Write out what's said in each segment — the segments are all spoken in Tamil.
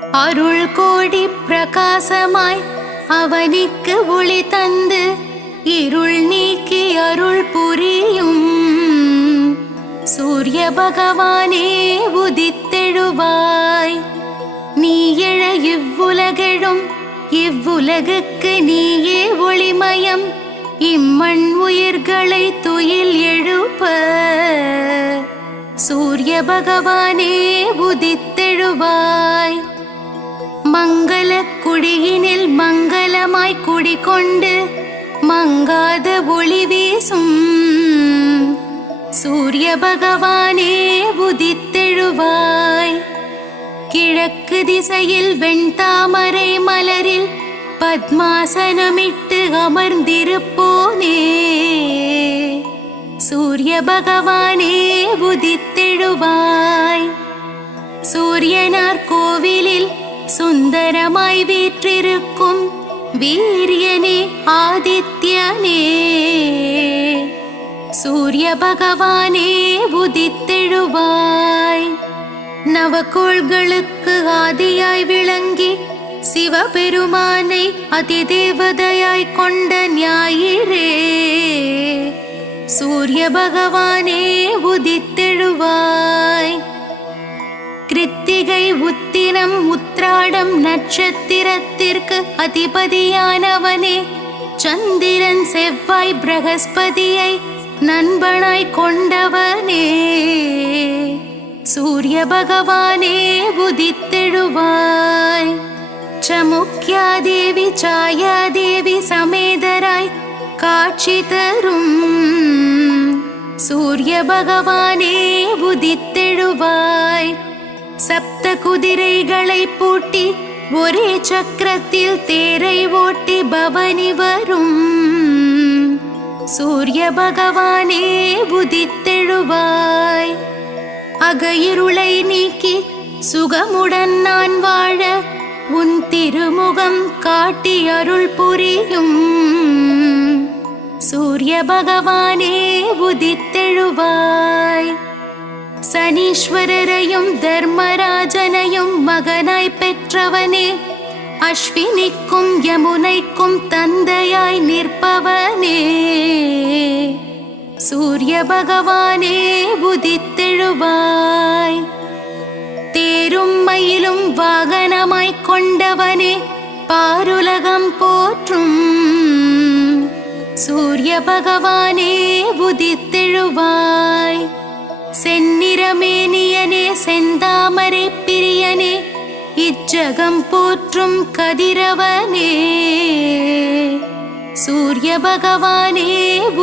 அருள் கோடி பிரகாசமாய் அவனிக்கு ஒளி தந்து இருள் நீக்கி அருள் புரியும் சூரிய பகவானே உதித்தெழுவாய். நீ எழ இவ்வுலகெழும் இவ்வுலகுக்கு நீயே ஒளிமயம். இம்மண் உயிர்களை துயில் எழுப்ப சூரிய பகவானே உதித்தெழுவாய். மங்கள குடியினில் மங்களமாய் குடிகொண்டு மங்காத ஒளி வீசும் சூரிய பகவானே உதித்தெழுவாய். கிழக்கு திசையில் வெண்தாமரை மலரில் பத்மாசனமிட்டு அமர்ந்திருப்போனே சூரிய பகவானே உதித்தெழுவாய். சூரியனார் கோவிலில் சுந்தரமாய் வீற்றிருக்கும் வீரியனே ஆதித்யனே சூரிய பகவானே உதித்தெழுவாய். நவகோள்களுக்கு ஆதியாய் விளங்கி சிவபெருமானை அதிதேவதையாய் கொண்ட ஞாயிறே சூரிய பகவானே உதித்தெழுவாய். கிருத்திகை உத்திரம் உத்ராடம் நட்சத்திரத்திற்கு அதிபதியானவனே சந்திரன் செவ்வாய் பிரகஸ்பதியை நண்பனாய் கொண்டவனே சூரிய பகவானே உதித்தெழுவாய். சமுக்யாதேவி சாயாதேவி சமேதராய் காட்சி தரும் சூரிய பகவானே உதித்தெழுவாய். சப்த குதிரைகளை பூட்டி ஒரே சக்கரத்தில் தேரை ஓட்டி பவனி வரும் சூரிய பகவானே உதித்தெழுவாய். அகையிருளை நீக்கி சுகமுடன் நான் வாழ உன் திருமுகம் காட்டி அருள் புரியும் சூரிய பகவானே உதித்தெழுவாய். சனீஸ்வரரையும் தர்மராஜனையும் மகனாய் பெற்றவனே அஸ்வினிக்கும் யமுனைக்கும் தந்தையாய் நிற்பவனே சூரிய பகவானே உதித்தெழுவாய். தேரும் மயிலும் வாகனமாய் கொண்டவனே பாருலகம் போற்றும் சூரிய பகவானே உதித்தெழுவாய். செந்நிறமேனியனே செந்தாமரை பிரியனே இச்சகம் போற்றும் கதிரவனே சூரிய பகவானே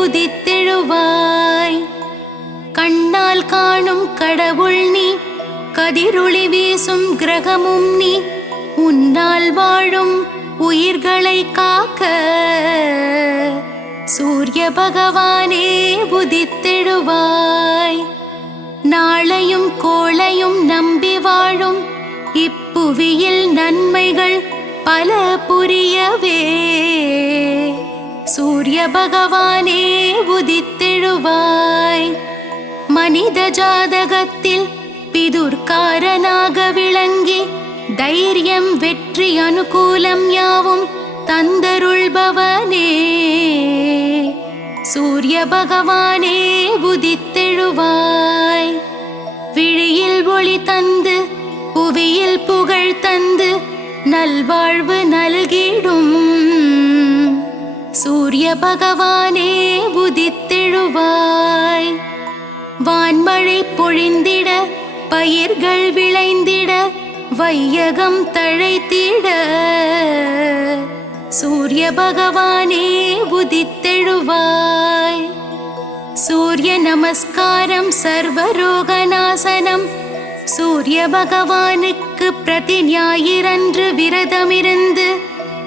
உதித்தெழுவாய். கண்ணால் காணும் கடவுள் நீ கதிரொளி வீசும் கிரகமும் நீ உன்னால் வாழும் உயிர்களை காக்க சூரிய பகவானே உதித்தெழுவாய். நாளையும் கோளையும் நம்பி வாழும் இப்புவியில் நன்மைகள் பல புரியவே சூரிய பகவானே உதித்தெழுவாய். மனித ஜாதகத்தில் பிதுர்காரனாக விளங்கி தைரியம் வெற்றி அனுகூலம் யாவும் தந்தருள்பவனே சூரிய பகவானே உதித்தெழுவாய். விழியில் ஒளி தந்து புவியில் புகழ் தந்து நல்வாழ்வு நல்கிடும் சூரிய பகவானே உதித்தெழுவாய். வான்மழை பொழிந்திட பயிர்கள் விளைந்திட வையகம் தழைத்திட சூரிய பகவானே உதித்தெழுவாய். சூரிய நமஸ்காரம் சர்வரோகநாசனம் சூரிய பகவானுக்கு பிரதி ஞாயிறன்று விரதமிருந்து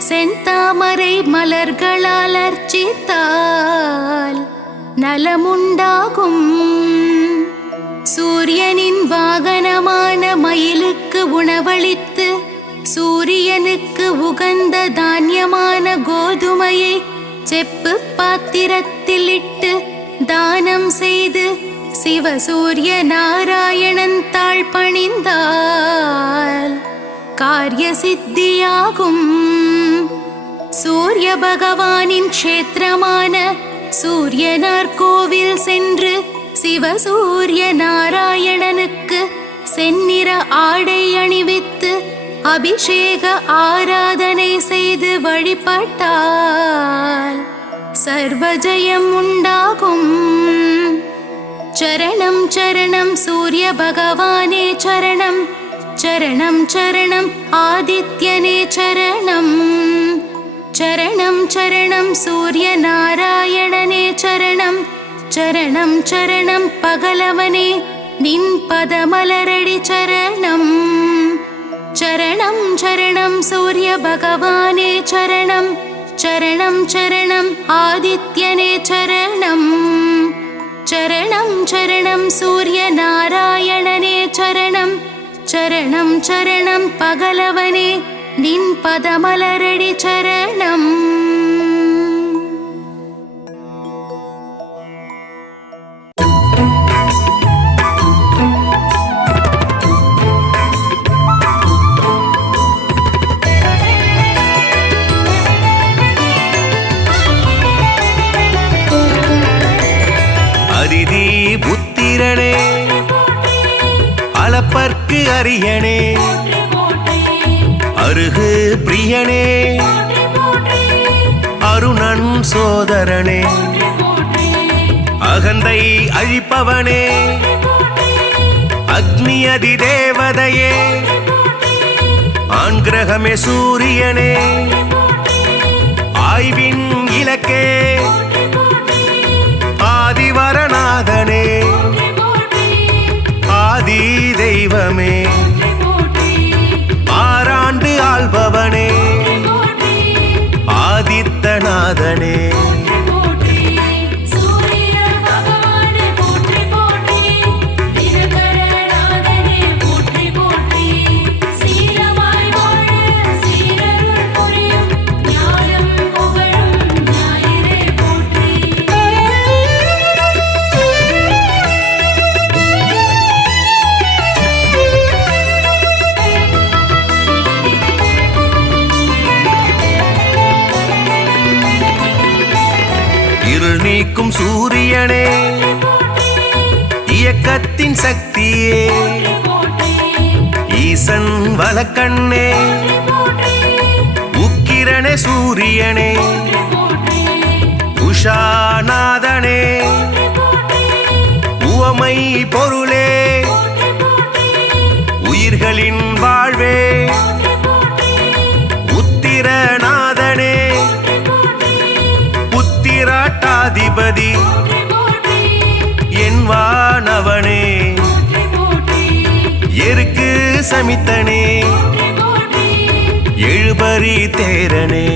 செந்தாமரை மலர்களால் அர்ச்சித்தால் நலமுண்டாகும். சூரியனின் வாகனமான மயிலுக்கு உணவளித்து சூரியனுக்கு உகந்த தானியமான கோதுமையை செப்பு பாத்திரத்தில் இட்டு தானம் செய்து சிவசூரிய நாராயணன் தாழ் பணிந்தால் காரிய சித்தியாகும். சூரிய பகவானின் க்ஷேத்திரமான சூரியனார் கோவில் சென்று சிவசூரிய நாராயணனுக்கு செந்நிற ஆடை அணிவித்து அபிஷேக ஆராதனை செய்து வழிபட்டால் சர்வஜயம் உண்டாகும். சரணம் சரணம் சூரிய பகவானே சரணம், சரணம் சரணம் ஆதித்யனே சரணம், சரணம் சரணம் சூரிய நாராயணனே சரணம், சரணம் சரணம் பகலவனே நின் பதமலரடி சரணம். சரணம் சரணம் சூரிய பகவானே சரணம், சரணம் சரணம் ஆதித்யனே சரணம், சரணம் சரணம் சூரிய நாராயணனே சரணம், சரணம் சரணம் பகலவனே நின் பதமலரடி சரணம். அதிதி புத்திரனே அளப்பர்க்கு அரியனே, அருகு பிரியனே அருணன் சோதரனே, அகந்தை அழிப்பவனே அக்னி அதி தேவதையே, ஆண் கிரகமே சூரியனே ஆய்வின் இலக்கே, ஆதிவரநாதனே ஆதி தெய்வமே, ஆறாண்டு ஆள்பவனே ஆதித்தநாதனே, இருள் நீக்கும் சூரியனே இயக்கத்தின் சக்தியே, ஈசன் வலக்கண்ணே உக்கிரனே சூரியனே, உஷாநாதனே உவமை பொருளே, உயிர்களின் வாழ்வே உத்திரநாதனே புத்திராட்டாதிபதி என் வானவனே, எருக்கு சமித்தனே எழுபறி தேரனே,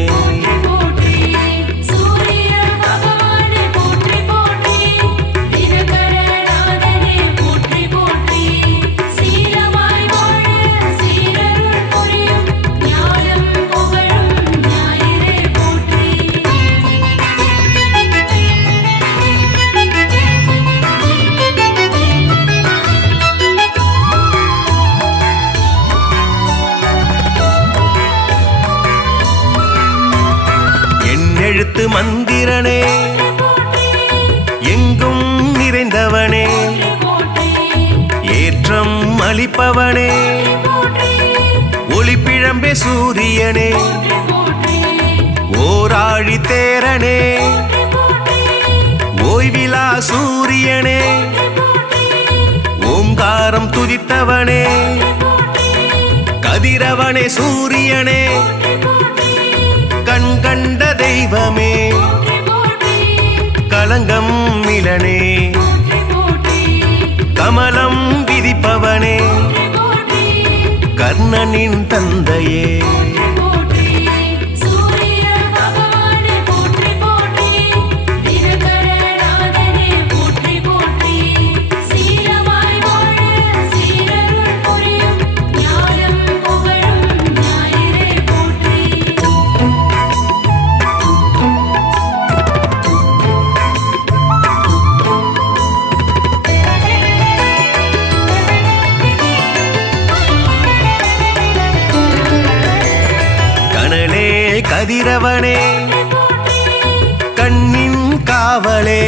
எழுத்து மந்திரனே எங்கும் நிறைந்தவனே, ஏற்றம் அளிப்பவனே ஒளிப்பிழம்பே சூரியனே, ஓராழி தேரனே ஓய்விலா சூரியனே, ஓங்காரம் துதித்தவனே கதிரவனே சூரியனே, கண் கண்ட தெய்வமே களங்கம் மிலனே, கமலம் விதிப்பவனே கர்ணனின் தந்தையே, கதிரவனே கண்ணின் காவலே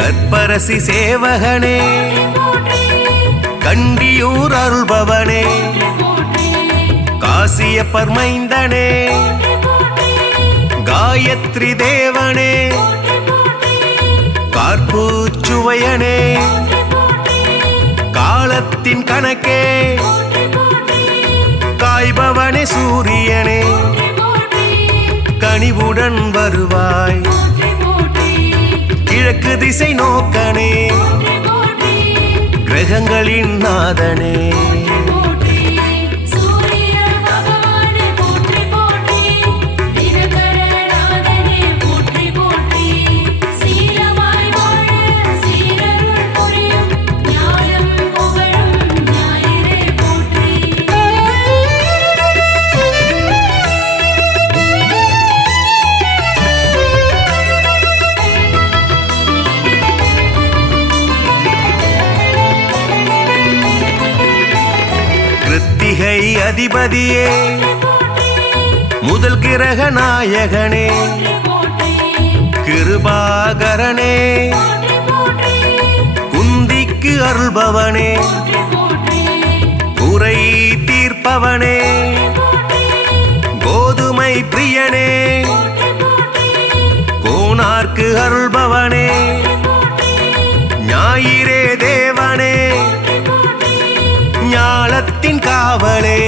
கற்பரசி சேவகனே கண்டியூர் அருள்பவனே காசியப்பர் மைந்தனே காயத்ரி தேவனே கார்பூச்சுவையனே காலத்தின் கணக்கே காய்பவனே சூரியனே கனிவுடன் வருவாய் கிழக்கு திசை நோக்கனே கிரகங்களின் நாதனே கிருத்திகை அதிபதியே முதல் கிரக நாயகனே கிருபாகரனே குந்திக்கு அருள்பவனே குறை தீர்ப்பவனே கோதுமை பிரியனே கோனார்க்கு அருள்பவனே ஞாயிறே தேவனே ஞாலத்தின் காவலே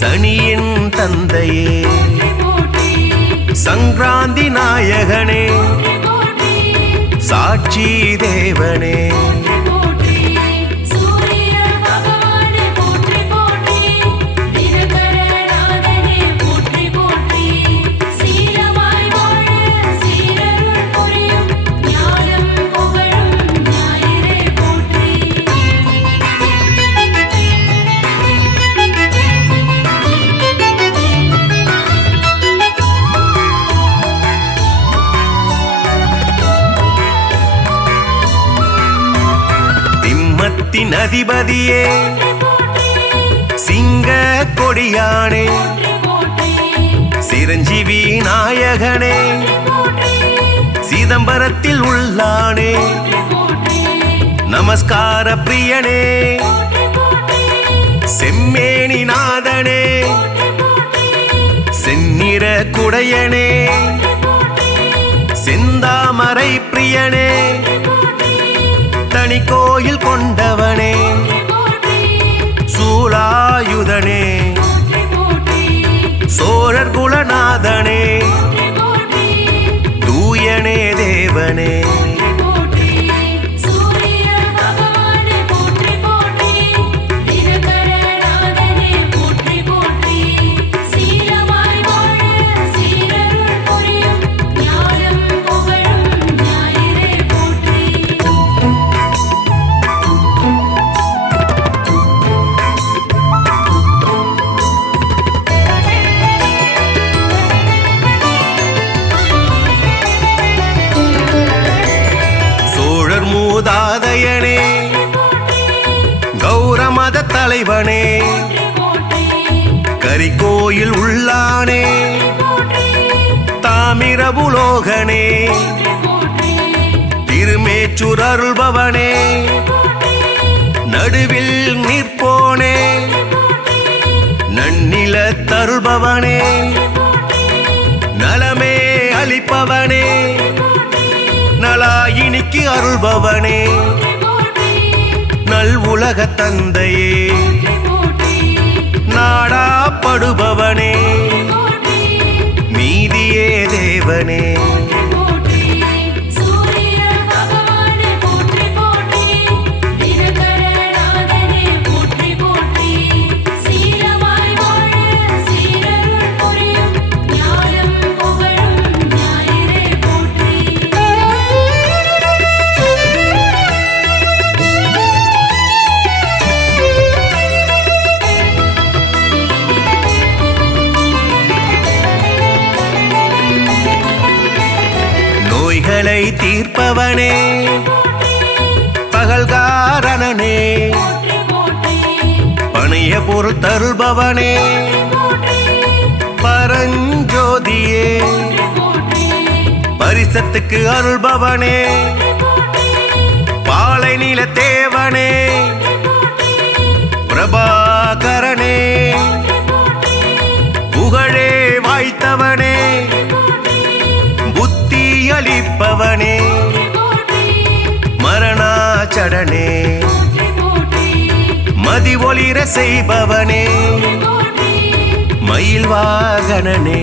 சனியின் தந்தையே சங்கராந்தி நாயகனே சாட்சி தேவனே அதிபதியே சிங்க கொடியானே சிரஞ்சீவி நாயகனே சிதம்பரத்தில் உள்ளானே நமஸ்கார பிரியனே செம்மேனி நாதனே செந்நிற குடையனே செந்தாமரை பிரியனே தனி கோயில் கொண்டவனே சூலாயுதனே சோழர் குலநாதனே தூயனே தேவனே மூதாதையனே கௌரமத தலைவனே கரிகோயில் உள்ளானே தாமிரபுலோகனே திருமேச்சூர் அருள்பவனே நடுவில் நிற்போனே நன்னில தருள்பவனே நலமே அளிப்பவனே நலாயினிக்கு அருள்பவனே நல் உலக தந்தையே நாடாப்படுபவனே நீதியே தேவனே நோய்களை தீர்ப்பவனே பகல்காரணனே பணிய பொருள் தருள்பவனே ஜோதியே பரிசத்துக்கு அருள்பவனே பாலை நில தேவனே பிரபாகரனே புகழே வாய்த்தவனே புத்தி அளிப்பவனே மரணாச்சடனே மதி ஒளிர செய்பவனே மயில் வாகனனே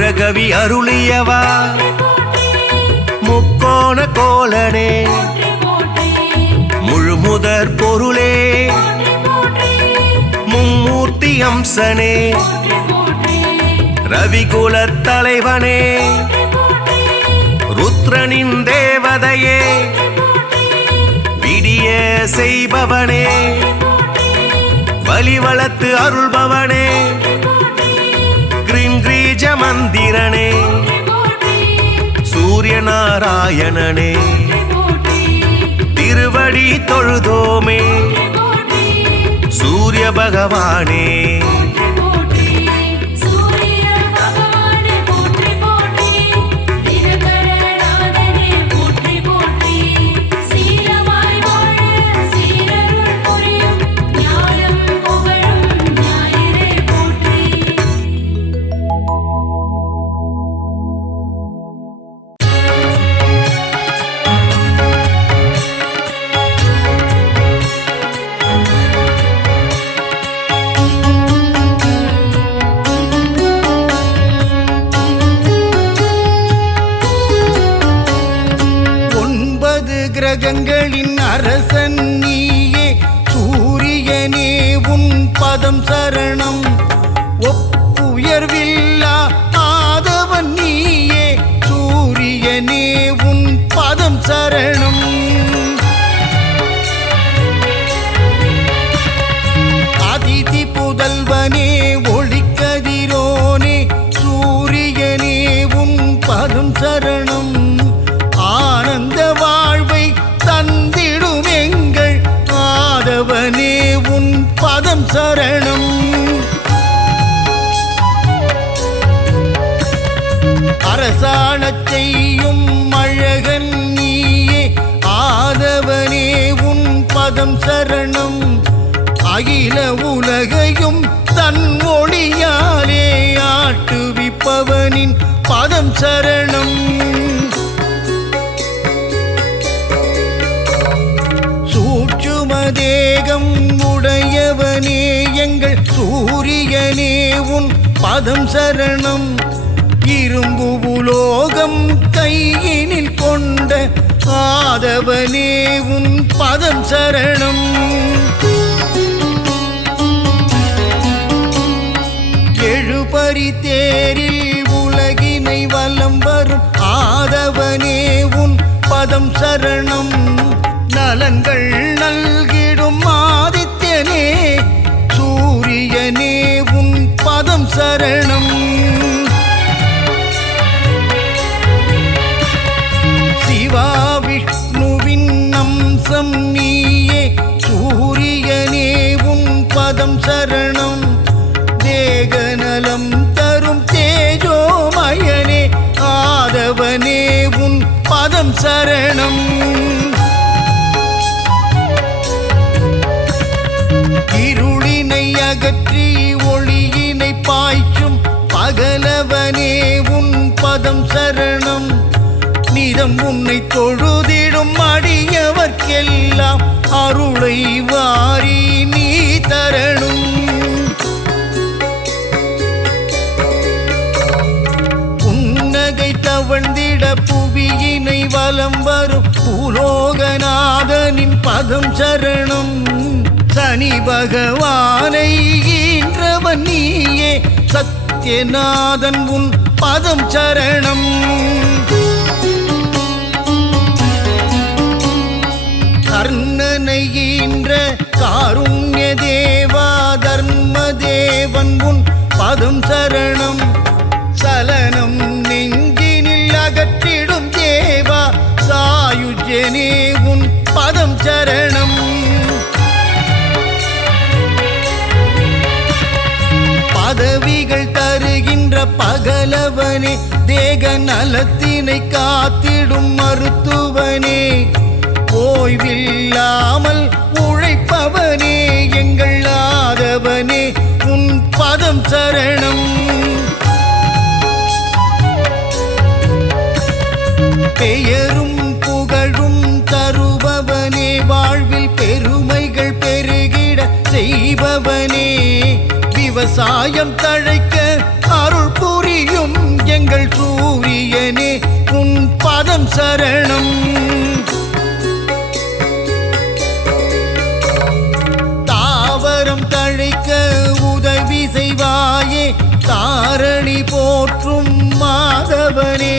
மயூரகவி அருளியவா முக்கோண கோலனே முழுமுதற் பொருளே மும்மூர்த்தி அம்சனே ரவிகுலத் தலைவனே ருத்ரனின் தேவதையே விடிய செய்பவனே வலிவளத்து அருள்பவனே கிரீஞ்ச மந்திரனே சூரிய நாராயணனே திருவடி தொழுதோமே சூரிய பகவானே கிரகங்களின் அரசன் நீயே சூரியனே உன் பதம் சரணம் ஒப்புயர்வில்லா ஆதவன் நீயே சூரியனே உன் பதம் சரணம் அதிதி புதல்வனே ஒளிக்கதிரோனே சூரியனே உன் பதம் சரணம் ஆனந்த வாழ்வை தந்திடும் எங்கள் ஆதவனே உன் பதம் சரணம் அரசாணச் செய்யும் அழகன் நீயே ஆதவனே உன் பதம் சரணம் அகில உலகையும் தன் ஒளியாலே ஆட்டுவிப்பவனின் பதம் சரணம் தேகம் உடையவனே எங்கள் சூரியனே உன் பதம் சரணம் இரும்பு உலோகம் கையினில் கொண்ட ஆதவனே உன் பதம் சரணம் எழுபறி தேரில் உலகினை வலம் வரும் ஆதவனே உன் பதம் சரணம் நலன்கள் நல்கிடும் ஆதித்யனே சூரியனே உன் பதம் சரணம் சிவா விஷ்ணுவின் அம்சம் நீயே சூரியனே உன் பதம் சரணம் தேகநலம் தரும் தேஜோமயனே ஆதவனே உன் பதம் சரணம் இருளினை அகற்றி ஒளியினை பாய்ச்சும் பகலவனே உன் பதம் சரணம் நிதம் உன்னை தொழுதிடும் அடியவர்க்கெல்லாம் அருளை வாரி நீ தரணும் புன்னகை தவழ்ந்திட புவியினை வலம் வரும் பூலோகநாதனின் பதம் சரணம் சனி பகவானை ஈன்றவன் நீயே சத்திய ஆதித்யநாதன் உன் பதம் சரணம். கர்ணனை ஈன்ற காருண்ய தேவா தர்ம தேவன் உன் பதம் சரணம். சலனம் நெஞ்சினில் அகற்றிடும் தேவா சாயுஜனே உன் பதம் சரணம். பதவிகள் தருகின்ற பகலவனே தேக நலத்தினை காத்திடும் மருத்துவனே ஓய்வில்லாமல் உழைப்பவனே எங்கள் ஆதவனே உன் பதம் சரணம். பெயரும் புகழும் தருபவனே வாழ்வில் பெருமைகள் பெருகிட செய்பவனே விவசாயம் தழைக்க அருள் புரியும் எங்கள் சூரியனே உன் பதம் சரணம். தாவரம் தழைக்க உதவி செய்வாயே தாரணி போற்றும் மாதவனே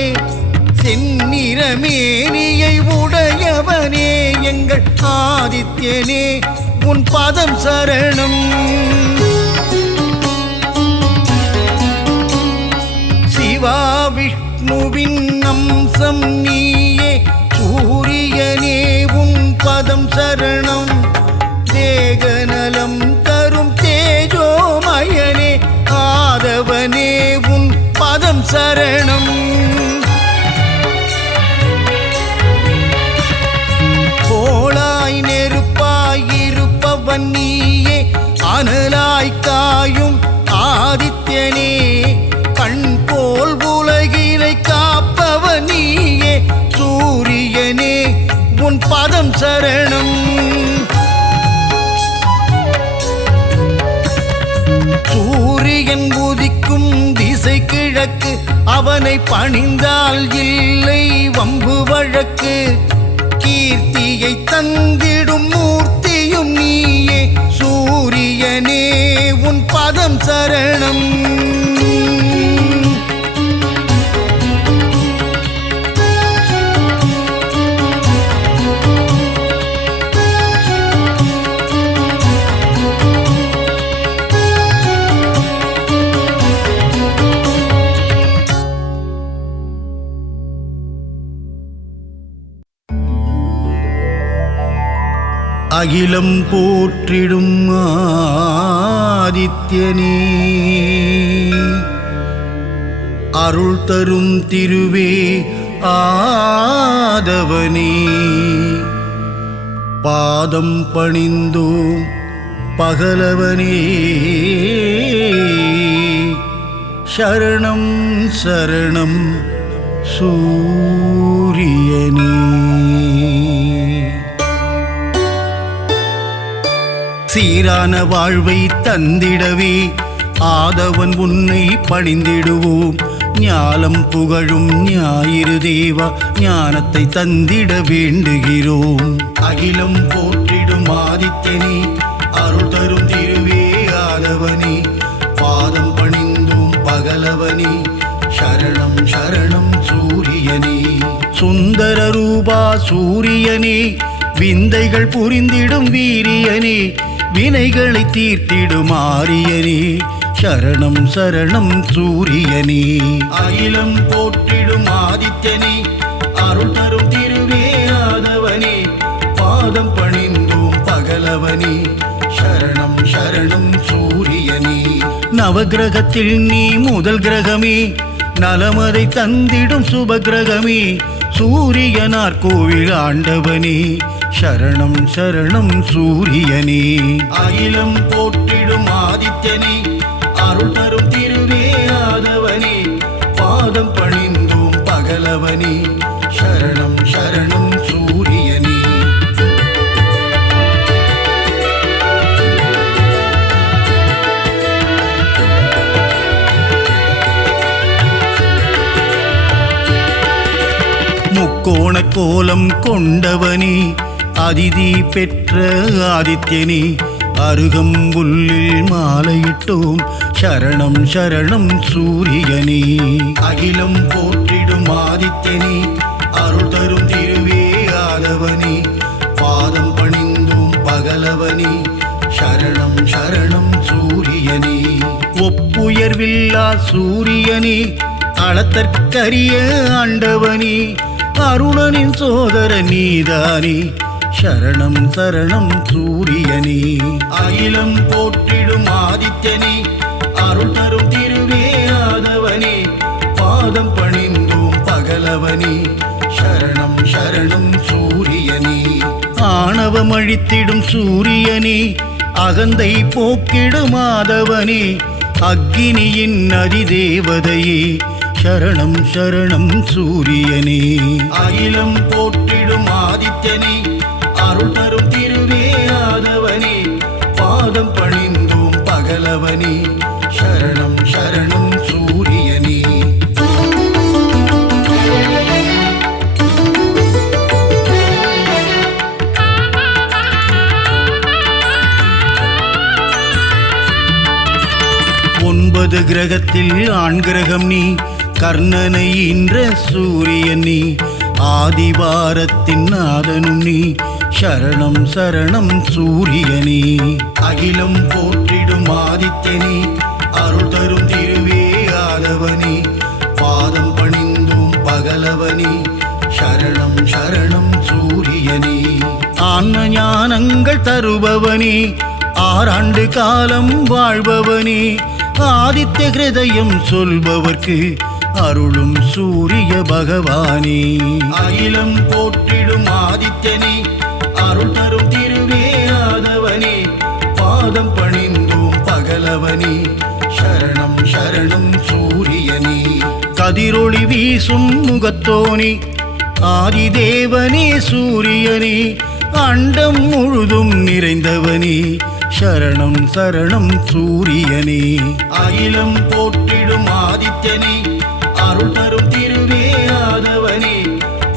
செந்நிறமேனியை உடையவனே எங்கள் ஆதித்யனே உன் பதம் சரணம். சிவா விஷ்ணுவின் அம்சம் நீயே சூரியனே உன் பதம் சரணம். தேகநலம் தரும் தேஜோமயனே ஆதவனே உன் பதம் சரணம். கோளாய் நெருப்பாய் இருப்பவன் நீயே அனலாய் காயும் ஆதித்யனே கண் போல் உலகினை காப்பவன் நீயே சூரியனே உன் பதம் சரணம். சூரியன் உதிக்கும் திசை கிழக்கு அவனை பணிந்தால் இல்லை வம்பு வழக்கு. கீர்த்தியை தந்திடும் மூர்த்தியும் நீயே சூரியனே உன் பதம் சரணம். அகிலம் போற்றிடும் ஆதித்யனே அருள் தரும் திருவே ஆதவனே பாதம் பணிந்தோம் பகலவனே சரணம் சரணம் சூரியனே. சீரான வாழ்வை தந்திடவே ஆதவன் உன்னை பணிந்திடுவோம். ஞாலம் புகழும் ஞாயிறு தேவா ஞானத்தை தந்திட வேண்டுகிறோம். அகிலம் போற்றிடும் ஆதித்யனே அருள் தரும் திருவே ஆதவனே பாதம் பணிந்தோம் பகலவனே சரணம் சரணம் சூரியனே. சுந்தர ரூபா சூரியனே விந்தைகள் புரிந்திடும் வீரியனே வினைகளை தீர்த்திடும் ஆரியனே சரணம் சரணம் சூரியனே. அகிலம் போற்றிடும் ஆதித்யனே அருள் தரும் திருவே ஆதவனே பாதம் பணிந்தோம் பகலவனே சரணம் சரணம் சூரியனே. நவகிரகத்தில் நீ முதல் கிரகமே நலமதை தந்திடும் சுபகிரகமே சூரியனார் கோவில் ஆண்டவனே சரணம் சரணம் சூரியனே. அகிலம் போற்றிடும் ஆதித்யனே அருள் தரும் திருவே ஆதவனே பாதம் பணிந்தோம் பகலவனே சரணம் சரணம் சூரியனே. முக்கோண கோலம் கொண்டவனே அதிதி பெற்ற ஆதித்யனே அருகம்புல்லில் மாலையிட்டோம் சரணம் சரணம் சூரியனே. அகிலம் போற்றிடும் ஆதித்யனே, அருள் தரும் திருவே ஆதவனே, பாதம் பணிந்தோம் பகலவனே, சரணம் சரணம் சூரியனே. ஒப்புயர்வில்லா சூரியனே, அளத்தற்கரிய ஆண்டவனே, அருணனின் சோதர நீதானே, சரணம் சரணம் சூரியனே. அகிலம் போற்றிடும் ஆதித்யனே, அருள் தரும் திருவே ஆதவனே, பாதம் பணிந்தோம் பகலவனே, சரணம் சரணம் சூரியனே. ஆணவம் அழித்திடும் சூரியனே, அகந்தை போக்கிடும் ஆதவனே, அக்கினியின் அதிதேவதையே, சரணம் சரணம் சூரியனே. அகிலம் போற்றிடும் ஆதித்யனே, அருள் தரும் திருவே ஆதவனே, பாதம் பணிந்தோம் பகலவனே, சரணம் சரணம் சூரியனே. ஒன்பது கிரகத்தில் ஆண் கிரகம் நீ, கர்ணனை ஈன்ற சூரியன் நீ, ஆதிவாரத்தின் நாதனும் நீ, சரணம் சரணம் சூரியனே. அகிலம் போற்றிடும் ஆதித்யனே, அருள் தரும் திருவே ஆதவனே, பாதம் பணிந்தோம் பகலவனே, சரணம் சரணம் சூரியனே. ஆன்ம ஞானங்கள் தருபவனே, ஆறாண்டு காலம் வாழ்பவனே, ஆதித்ய ஹிருதயம் சொல்பவர்க்கு அருளும் சூரிய பகவானே. அகிலம் போற்றிடும் ஆதித்யனே, அருள் தரும் திருவே ஆதவனே, பாதம் பணிந்தோம் பகலவனே, சரணம் சரணம் சூரியனே. கதிரொளி வீசும் முகத்தோனே, ஆதிதேவனே சூரியனே, அண்டம் முழுதும் நிறைந்தவனே, சரணம் சரணம் சூரியனே. அகிலம் போற்றிடும் ஆதித்யனே, அருள் தரும் திருவே ஆதவனே,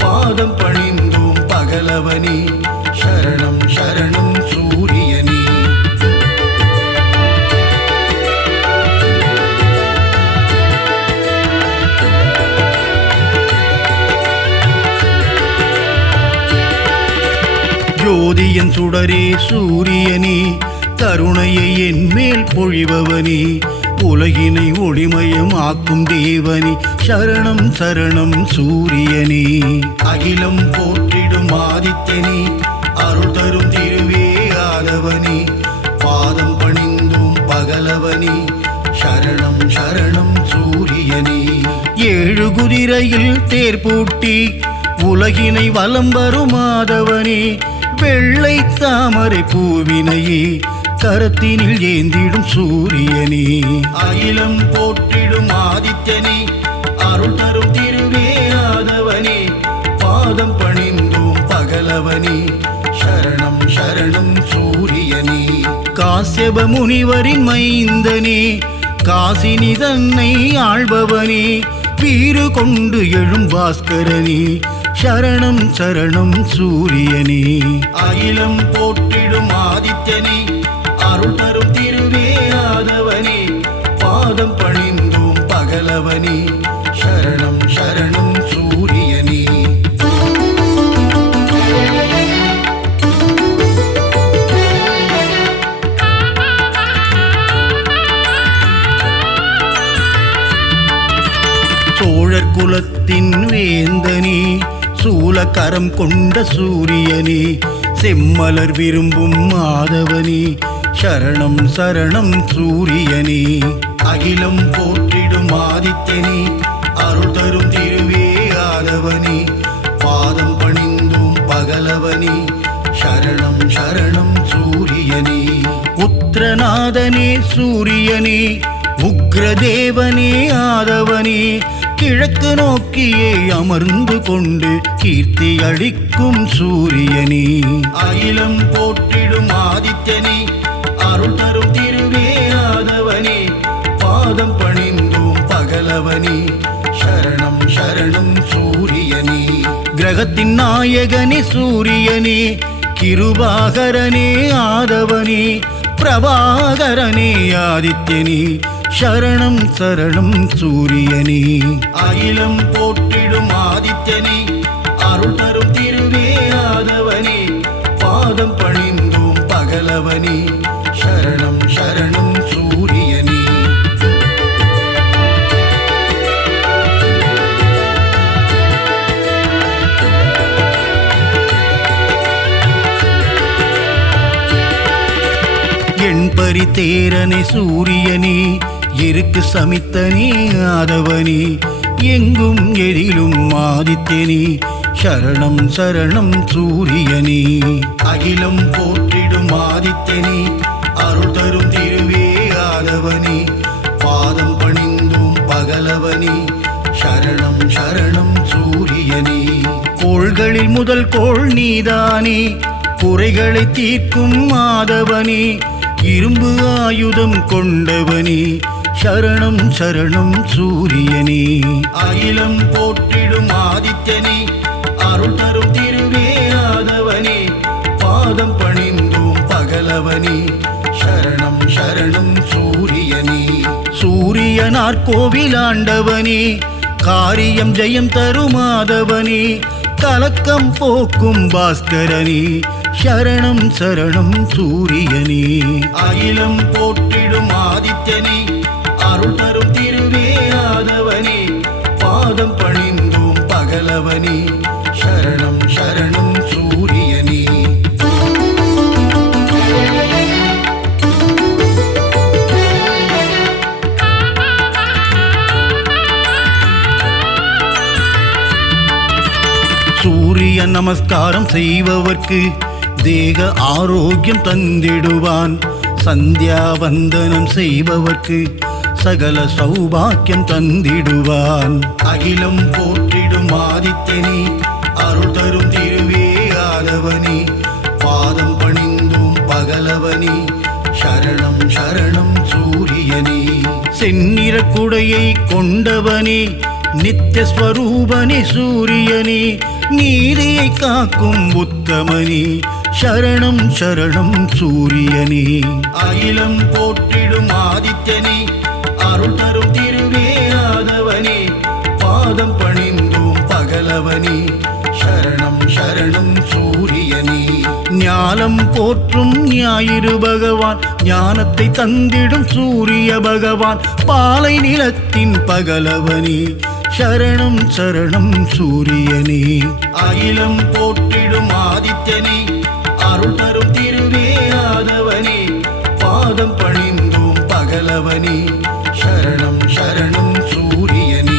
பாதம் பணிந்தோம் பகலவனே, சரணம் சரணம் சூரியனே. ஜோதியன் சுடரே சூரியனே, கருணையை என் மேல் பொழிபவனே, உலகினை ஒளிமயம் ஆக்கும் தேவனே, சரணம் சரணம் சூரியனே. அகிலம் போற்றிடும் ஆதித்யனே, அருள் தரும் திருவே ஆதவனே, பாதம் பணிந்தோம் பகலவனே, சரணம் சரணம் சூரியனே. ஏழு குதிரையில் தேர் பூட்டி உலகினை வலம் வரும் ஆதவனே, வெள்ளை தாமரை பூவினையே கரத்தினில் ஏந்திடும் சூரியனே. அகிலம் போற்றிடும் ஆதித்யனே, அருள் தரும் திருவே ஆதவனே, பாதம் பணிந்தோம் பகலவனே, சரணம் சரணம் சூரியனே. காஸ்யப முனிவரின் மைந்தனே, காசினி தன்னை ஆள்பவனே, வீறு கொண்டு எழும் பாஸ்கரனே, சரணம் சரணம் சூரியனே. அகிலம் போற்றிடும் ஆதித்யனே, அருள் தரும் திருவே ஆதவனே, பாதம் பணிந்தோம் பகலவனே, சரணம் சரணம் சூரியனே. சோழர் குலத்தின் வேந்தனே, சூலக்கரம் கொண்ட சூரியனே, செம்மலர் விரும்பும் மாதவனே, சரணம் சரணம் சூரியனே. அகிலம் போற்றிடும் ஆதித்யனே, அருள் தரும் திருவே ஆதவனே, பாதம் பணிந்தோம் பகலவனே, சரணம் சரணம் சூரியனே. உத்திரநாதனே சூரியனே, உக்ரதேவனே ஆதவனே, கிழக்கு நோக்கியே அமர்ந்து கொண்டு கீர்த்தி அளிக்கும் சூரியனே. அகிலம் போற்றிடும் ஆதித்யனே, அருள் தரும் திருவே ஆதவனே, பாதம் பணிந்தோம் பகலவனே, சரணம் சரணம் சூரியனே. கிரகத்தின் நாயகனே சூரியனே, கிருபாகரனே ஆதவனே, பிரபாகரனே ஆதித்யனே, சரணம் சரணம் சூரியனே. அகிலம் போற்றிடும் ஆதித்யனே, அருள் தரும் திருவே ஆதவனே, பாதம் பணிந்தோம் பகலவனே, சரணம் சரணம் சூரியனே. எண்பரி தேரனே சூரியனே, எருக்கு சமித்தனே ஆதவனே, எங்கும் எதிலும் ஆதித்யனே, சரணம் சரணம் சூரியனே. அகிலம் போற்றிடும் ஆதித்யனே, அருள் தரும் திருவே ஆதவனே, பாதம் பணிந்தோம் பகலவனே, சரணம் சரணம் சூரியனே. கோள்களில் முதல் கோள் நீதானே, குறைகளை தீர்க்கும் ஆதவனே, இரும்பு ஆயுதம் கொண்டவனே, சரணம் சரணம் சூரியனே. அகிலம் போற்றிடும் ஆதித்யனே, அருள் தரும் திருவே ஆதவனே, பாதம் பணிந்தோம் பகலவனே, சரணம் சரணம் சூரியனே. சூரியனார் கோவிலாண்டவனே, காரியம் ஜெயம் தரும் ஆதவனே, கலக்கம் போக்கும் பாஸ்கரனே, சரணம் சரணம் சூரியனே. அகிலம் போற்றிடும் ஆதித்யனே, அருள் தரும் திருவே ஆதவனே, பாதம் பணிந்தோம் பகலவனே, சரணம் சரணம் சூரியனே. சூரிய நமஸ்காரம் செய்பவர்க்கு தேக ஆரோக்கியம் தந்திடுவான், சந்தியா வந்தனம் செய்பவர்க்கு சகல சௌபாக்கியம் தந்திடுவான். அகிலம் போற்றிடும் ஆதித்யனே, அருள் தரும் திருவே ஆதவனே, பாதம் பணிந்தோம் பகலவனே, சரணம் சரணம் சூரியனே. செந்நிற குடையை கொண்டவனே, நித்திய ஸ்வரூபனே சூரியனே, நீதியை காக்கும் உத்தமனே, சரணம் சரணம் சூரியனே. அகிலம் போற்றிடும் ஆதித்யனே, அருள் தரும் திருவே ஆதவனே, பாதம் பணிந்தோம் பகலவனே, சரணம் சரணம் சூரியனே. ஞானம் போற்றும் ஞாயிறு பகவான், ஞானத்தை தந்திடும் சூரிய பகவான், பாலை நிலத்தின் பகலவனே, சரணம் சரணம் சூரியனே. அகிலம் போற்றிடும் ஆதித்யனே, அருள் தரும் திருவே ஆதவனே, பாதம் பணிந்தோம் பகலவனே, சரணம் சரணம் சூரியனே.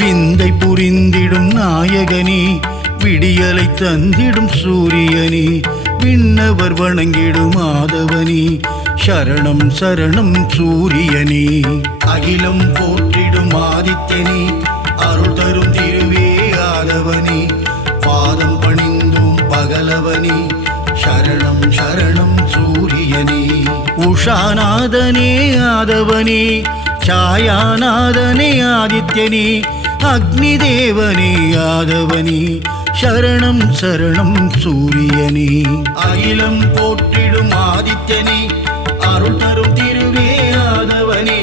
விந்தை புரிந்திடும் நாயகனே, விடியலை தந்திடும் சூரியனே, விண்ணவர் வணங்கிடும் ஆதவனே, சரணம் சரணம் சூரியனே. அகிலம் போற்றிடும் ஆதித்யனே, அருள் தரும் திருவே ஆதவனே, பாதம் பணிந்தோம் பகலவனே, சரணம் சரணம் சூரியனே. உஷாநாதனே ஆதவனே, சாயாநாதனே ஆதித்யனே, அக்னி தேவனே ஆதவனே, சரணம் சரணம் சூரியனே. அகிலம் போற்றிடும் ஆதித்யனே, அருள் தரும் திருவே ஆதவனே,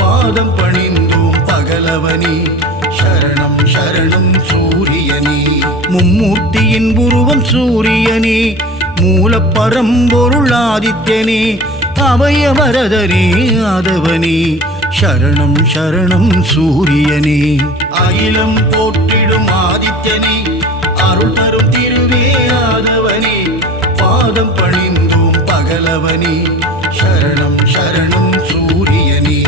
பாதம் பணிந்தோம் பகலவனே, சரணம் சரணம் சூரியனே. மும்மூர்த்தியின் உருவம் சூரியனே, மூலப்பரம்பொருள் ஆதித்யனே, அபயவரதனே ஆதவனே, சரணம் சரணம் சூரியனே. அகிலம் போற்றிடும் ஆதித்யனே, அருள் தரும் திருவே ஆதவனே, பாதம் பணிந்தோம் பகலவனே, சரணம் சரணம் சூரியனே.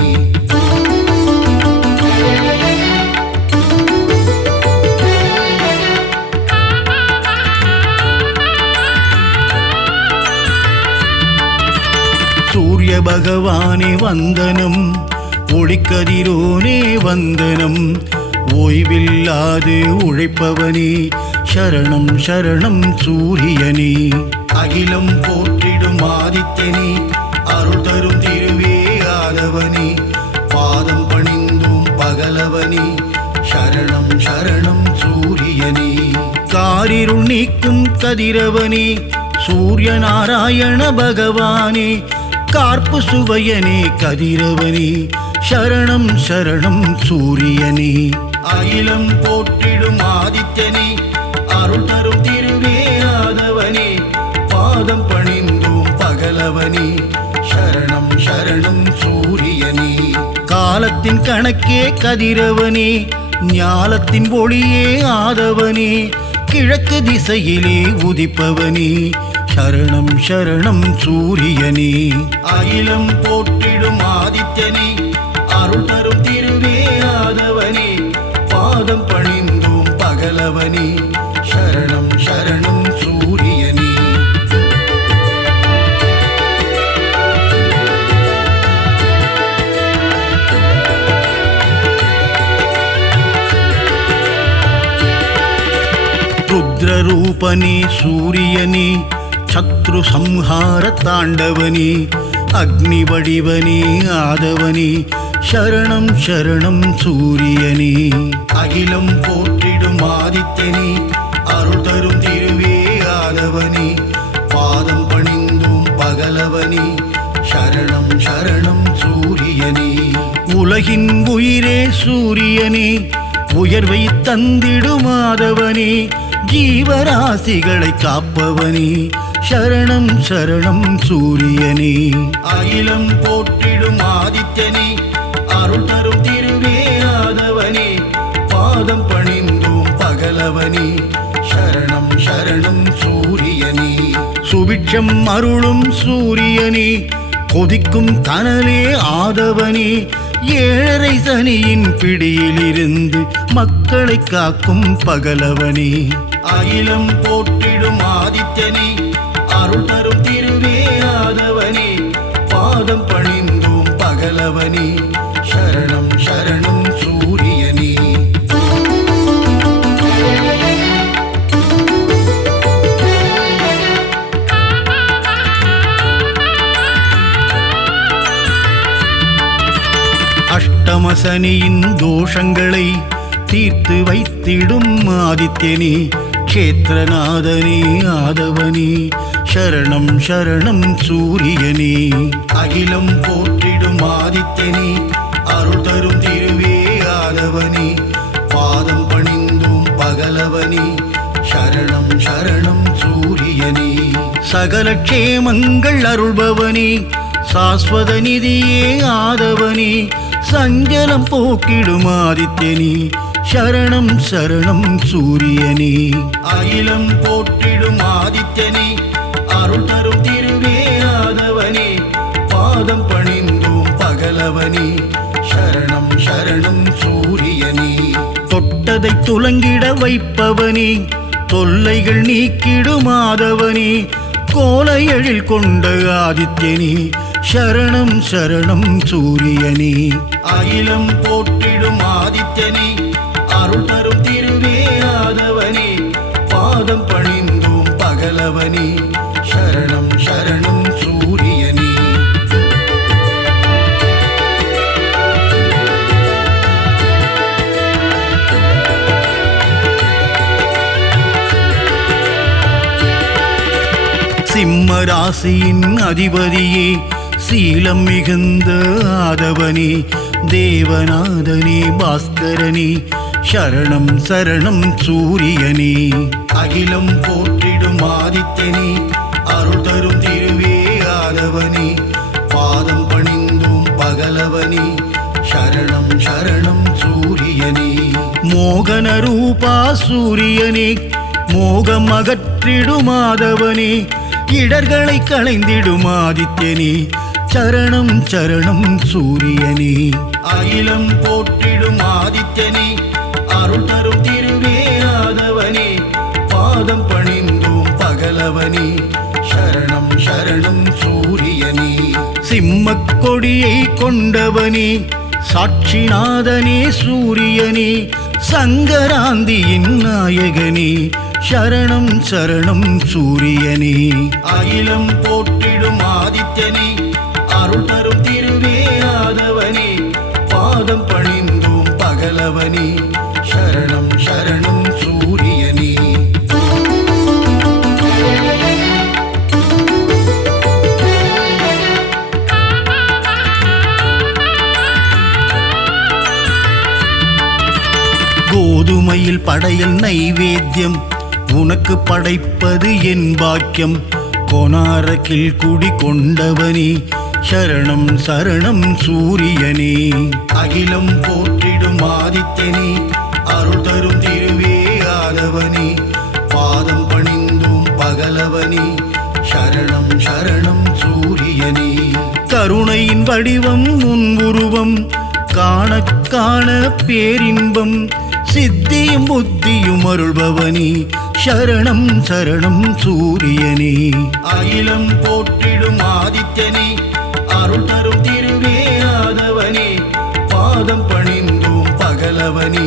சூரிய பகவானே வந்தனம், ஒளிக்கதிரோனே வந்தனம், ஓய்வில்லாது உழைப்பவனே, சரணம் சரணம் சூரியனே. அகிலம் போற்றிடும் ஆதித்யனே, அருள் தரும் திருவே ஆதவனே, பாதம் பணிந்தோம் பகலவனே, சரணம் சரணம் சூரியனே. காரிருள் நீக்கும் கதிரவனே, சூரிய நாராயண பகவானே, கார்ப்பு சுவையனே கதிரவனே, சரணம் சரணம் சூரியனே. அகிலம் போற்றிடும் ஆதித்யனே, அருள் தரும் திருவே ஆதவனே, பாதம் பணிந்தோம் பகலவனே, சரணம் சரணம் சூரியனே. காலத்தின் கணக்கே கதிரவனே, ஞாலத்தின் ஒளியே ஆதவனே, கிழக்கு திசையிலே உதிப்பவனே, சரணம் சரணம் சூரியனே. அகிலம் போற்றிடும் ஆதித்யனே, அருள் தரும் திருவே ஆதவனே, பாதம் பணிந்தோம் பகலவனே, சரணம் சரணம் சூரியனே. ருத்ரரூபனே சூரியனே, சத்ரு சம்ஹார தாண்டவனே, அக்னி வடிவனே ஆதவனே, சரணம் சரணம் சூரியனே. அகிலம் போற்றிடும் ஆதித்யனே, அருள் தரும் திருவே ஆதவனே, பாதம் பணிந்தோம் பகலவனே, சரணம் சரணம் சூரியனே. உலகின் உயிரே சூரியனே, உயர்வை தந்திடும் ஆதவனே, ஜீவராசிகளை காப்பவனே, சரணம் சரணம் சூரியனே. அகிலம் போற்றிடும் ஆதித்யனே, அருள் தரும் திருவே ஆதவனே, பாதம் பணிந்தோம் பகலவனே, சரணம் சரணம் சூரியனே. சுபிட்சம் அருளும் சூரியனே, கொதிக்கும் கனலே ஆதவனே, ஏழரை சனியின் பிடியிலிருந்து மக்களை காக்கும் பகலவனே. அகிலம் போற்றிடும் ஆதித்யனே, அருள் தரும் திருவே ஆதவனே, பாதம் பணிந்தோம் பகலவனே, சரணம் சரணம் சூரியனே. அஷ்டமசனியின் தோஷங்களை தீர்த்து வைத்திடும் ஆதித்யனே, க்ஷேத்திரநாதனே ஆதவனே, சரணம் சரணம் சூரியனே. அகிலம் போற்றிடும் ஆதித்யனே, அருள் தரும் திருவே ஆதவனே, பாதம் பணிந்தோம் பகலவனே, சரணம் சரணம் சூரியனே. சகல க்ஷேமங்கள் அருள்பவனே, சாஸ்வத நிதியே ஆதவனே, சஞ்சலம் போக்கிடும் ஆதித்யனே, சரணம் சரணம் சூரியனே. அகிலம் போற்றிடும் ஆதித்யனே, அருள் தரும் திருவே ஆதவனே, பாதம் பணிந்தோம் பகலவனே, சரணம் சரணம் சூரியனே. தொட்டதை துலங்கிட வைப்பவனே, தொல்லைகள் நீக்கிடும் ஆதவனே, கோலையழில் கொண்ட ஆதித்யனே, சரணம் சரணம் சூரியனே. அகிலம் போற்றிடும் ஆதித்யனே, அருள் தரும் திருவே ஆதவனே, பாதம் பணிந்தோம் பகலவனே, சரணம் சரணம் சூரியனே. சிம்ம ராசியின் அதிபதியே, சீலம் மிகுந்த ஆதவனே, தேவநாதனே பாஸ்கரனே, சரணம் சரணம் சூரியனே. அகிலம் போற்றிடும் ஆதித்யனே, அருள் தரும் திருவே ஆதவனே, பாதம் பணிந்தோம் பகலவனே, சரணம் சரணம் சூரியனே. மோகன ரூபா சூரியனே, மோகம் அகற்றிடும் ஆதவனே, இடர்களை களைந்திடும் ஆதித்யனே, சரணம் சரணம் சூரியனே. அகிலம் போற்றிடும் ஆதித்யனே, அருள் தரும் திருவே ஆதவனே, பாதம் பணிந்தோம் பகலவனே, சரணம் சரணம் சூரியனே. சிம்மக் கொடியை கொண்டவனே, சாட்சிநாதனே சூரியனே, சங்கராந்தியின் நாயகனே, சரணம் சரணம் சூரியனே. அகிலம் போற்றிடும் ஆதித்யனே, அருள் தரும் திருவே ஆதவனே, பாதம் பணிந்தோம் பகலவனே, சரணம் சரணம் சூரியனே. கோதுமையில் படையல் நைவேத்தியம் உனக்கு படைப்பது என் பாக்கியம். கொனாரக்கில் குடி கொண்டவனே சரணம் சரணம் சூரியனே. அகிலம் போற்றிடும் ஆதித்யனே அருள் தரும் திருவே ஆதவனே. பாதம் பணிந்தும் பகலவனே சரணம் சரணம் சூரியனே. கருணையின் வடிவம் உன் உருவம் காண காண பேரின்பம். சித்தியும் புத்தியும் அருள்பவனே சரணம் சரணம் சூரியனே. அகிலம் போற்றிடும் ஆதித்யனே அருள் தரும் திருவே ஆதவனே. பாதம் பணிந்தோம் பகலவனே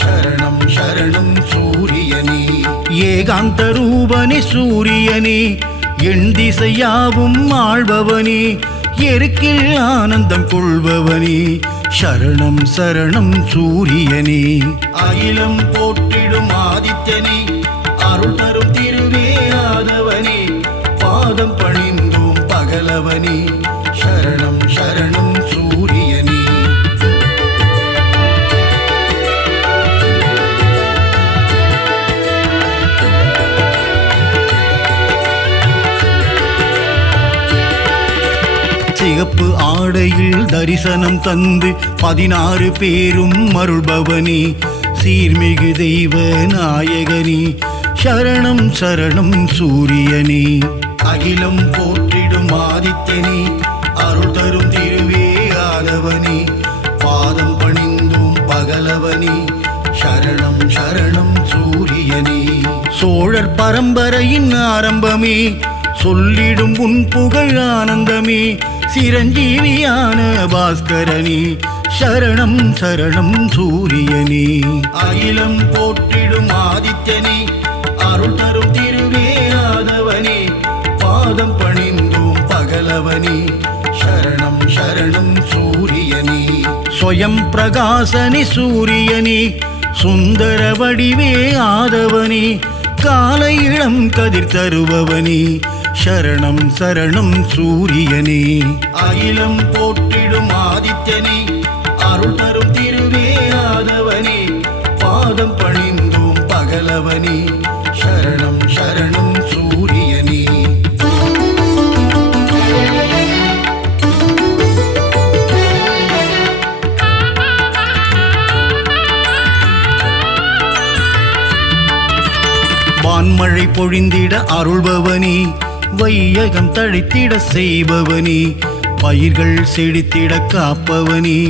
சரணம் சரணம் சூரியனே. ஏகாந்த ரூபனே சூரியனே எண் திசையாவும் ஆள்பவனே. எருக்கில் ஆனந்தம் கொள்பவனே சரணம் சரணம் சூரியனே. அகிலம் போற்றிடும் ஆதித்யனே அருள் தரும் திருவே ஆதவனே. பாதம் பணிந்தோம் பகலவனே சரணம் சரணம் சூரியனே. சிகப்பு ஆடையில் தரிசனம் தந்து 16 பேரும் அருள்பவனே. சீர்மிகு தெய்வ நாயகனே சரணம் சரணம் சூரியனே. அகிலம் போற்றிடும் ஆதித்யனே அருள் தரும் திருவே ஆதவனே. பாதம் பணிந்தும் பகலவனே சரணம் சரணம் சூரியனே. சோழர் பரம்பரையின் ஆரம்பமே சொல்லிடும் உன் புகழ் ஆனந்தமே. சிரஞ்சீவியான பாஸ்கரனே சரணம் சரணம் சூரியனே. அகிலம் போற்றிடும் ஆதித்யனே அருள் தரும் திருவே ஆதவனே. பாதம் பணிந்தோம் பகலவனே சரணம் சரணம் சூரியனே. ஸ்வயம் பிரகாசனே சூரியனே சுந்தர வடிவே ஆதவனே. காலை இளம் கதிர் தருபவனே சரணம் சரணம் சூரியனே. அகிலம் போற்றிடும் ஆதித்யனே அருள் தரும் திருவே ஆதவனே. பாதம் பணிந்தோம் பகலவனே சரணம் சரணம் சூரியனே. வான்மழை பொழிந்திட அருள்பவனே. வையகம் தழைத்திட செய்பவனே. பயிர்கள் செழித்திட காப்பவனே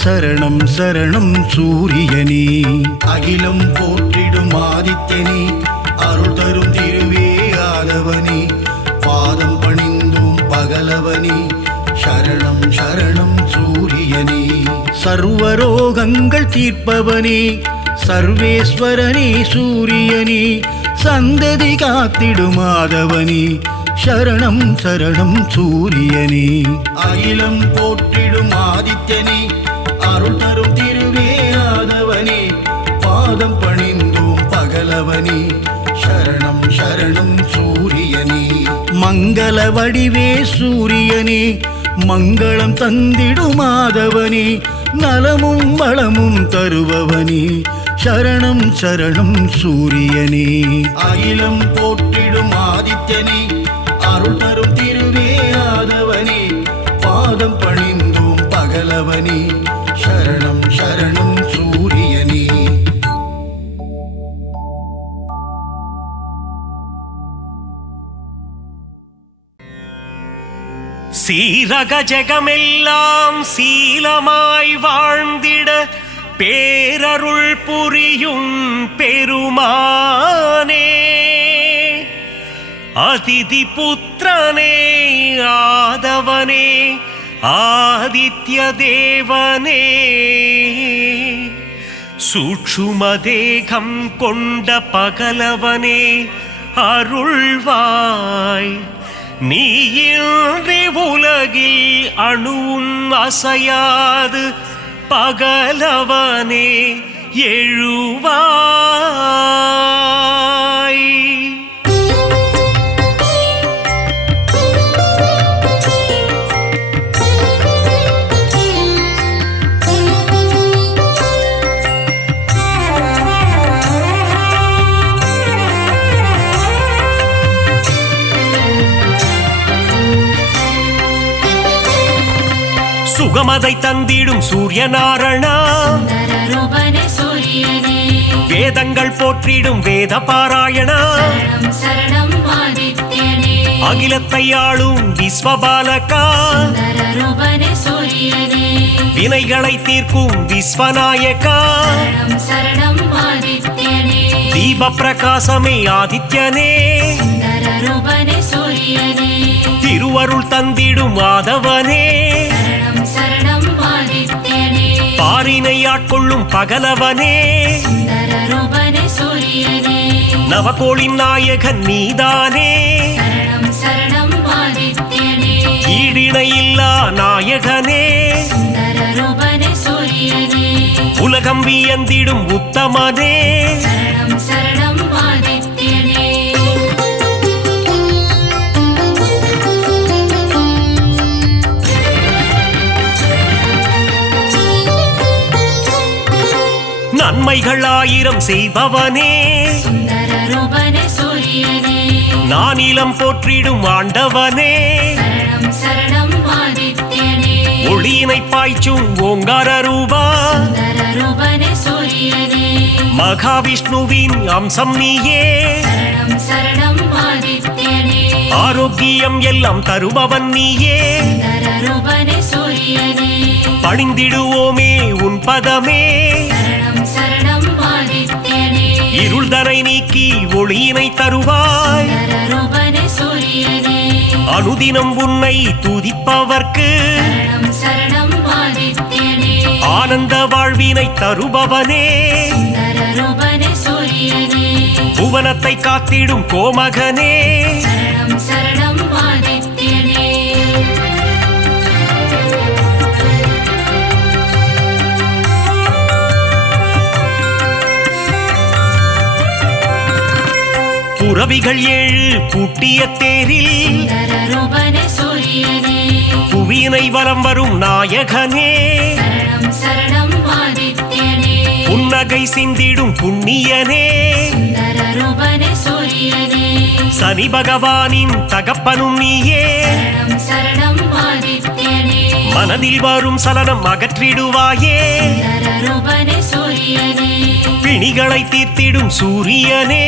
சரணம் சரணம் சூரியனே. அகிலம் போற்றிடும் ஆதித்யனே அருள் தரும் திருவே ஆதவனே. பாதம் பணிந்தும் பகலவனே சரணம் சரணம் சூரியனே. சர்வரோகங்கள் தீர்ப்பவனே சர்வேஸ்வரனே சூரியனே. சந்ததி காத்திடும் ஆதவனே சரணம் சரணம் சூரியனே. அகிலம் போற்றிடும் ஆதித்யனே அருள் தரும் திருவே ஆதவனே. பாதம் பணிந்தோம் பகலவனே சரணம் சரணம் சூரியனே. மங்கள வடிவே சூரியனே மங்களம் தந்திடும் ஆதவனே. நலமும் வளமும் தருபவனே சரணம் சரணம் சூரியனே. அகிலம் போற்றிடும் ஆதித்யனே அருள் தரும் திருவே ஆதவனே. பாதம் பணிந்தோம் பகலவனே சரணம் சரணம் சூரியனே. சீரக ஜெகமெல்லாம் சீலமாய் வாழ்ந்திட பேரருள் புரியும் பெருமானே. அதிதி புத்திரனே ஆதவனே ஆதித்ய தேவனே. சூட்சுமதேகம் கொண்ட பகலவனே அருள்வாய். நீயின்றி உலகில் அணுவும் அசையாது பகலவனே எழுவாய். சுகமதை தந்திடும் சூரியநாரணா, சுந்தரரூபனே சூரியனே, வேதங்கள் போற்றிடும் வேத பாராயணா, சரணம் சரணம் ஆதித்யனே, அகிலத்தை ஆளும் விஸ்வபாலகா, சுந்தரரூபனே சூரியனே, வினைகளை தீர்க்கும் விஸ்வநாயகா, சரணம் சரணம் ஆதித்யனே, தீப பிரகாசமே ஆதித்யனே, சுந்தரரூபனே சூரியனே, திருவருள் தந்திடும் மாதவனே, சரணம் சரணம் ஆதித்யனே, பாரினை ஆட்கொள்ளும் பகலவனே, சுந்தரரூபனே சூரியனே, நவகோளின் நாயகன் நீதானே, சரணம் சரணம் ஆதித்யனே, ஈடிணையில்லா நாயகனே, சுந்தரரூபனே சூரியனே, உலகம் வியந்திடும் உத்தமனே, சரணம் சரணம் ஆதித்யனே, நன்மைகள் ஆயிரம் செய்பவனே, சுந்தரரூபனே சூரியனே, நானிலம் போற்றிடும் ஆண்டவனே, சரணம் சரணம் ஆதித்யனே, ஒளியினை பாய்ச்சும் ஓங்கார ரூபா, சுந்தரரூபனே சூரியனே, மகாவிஷ்ணுவின் அம்சம் நீயே, சரணம் சரணம் ஆதித்யனே, ஆரோக்கியம் எல்லாம் தருபவன் நீயே, சுந்தரரூபனே சூரியனே, பணிந்திடுவோமே உன் பதமே, சரணம் சரணம் ஆதித்யனே, இருள்தனை நீக்கி ஒளியினை தருவாய், சுந்தரரூபனே சூரியனே, அனுதினம் உன்னை துதிப்பவர்க்கு சரணம் சரணம் ஆதித்யனே, ஆனந்த வாழ்வினை தருபவனே, சுந்தரரூபனே சூரியனே, புவனத்தை காத்திடும் கோமகனே, சரணம் சரணம் ஆதித்யனே, புரவிகள் ஏழு பூட்டிய தேரில் சுந்தரரூபனே சூரியனே, புவியினை வலம் வரும் நாயகனே, சரணம் சரணம் ஆதித்யனே, புன்னகை சிந்திடும் புண்ணியனே, சுந்தரரூபனே சூரியனே, சனி பகவானின் தகப்பனும் நீயே, சரணம் சரணம் ஆதித்யனே, மனதில் வரும் சலனம் அகற்றிடுவாயே, சுந்தரரூபனே சூரியனே, பிணிகளை தீர்த்திடும் சூரியனே,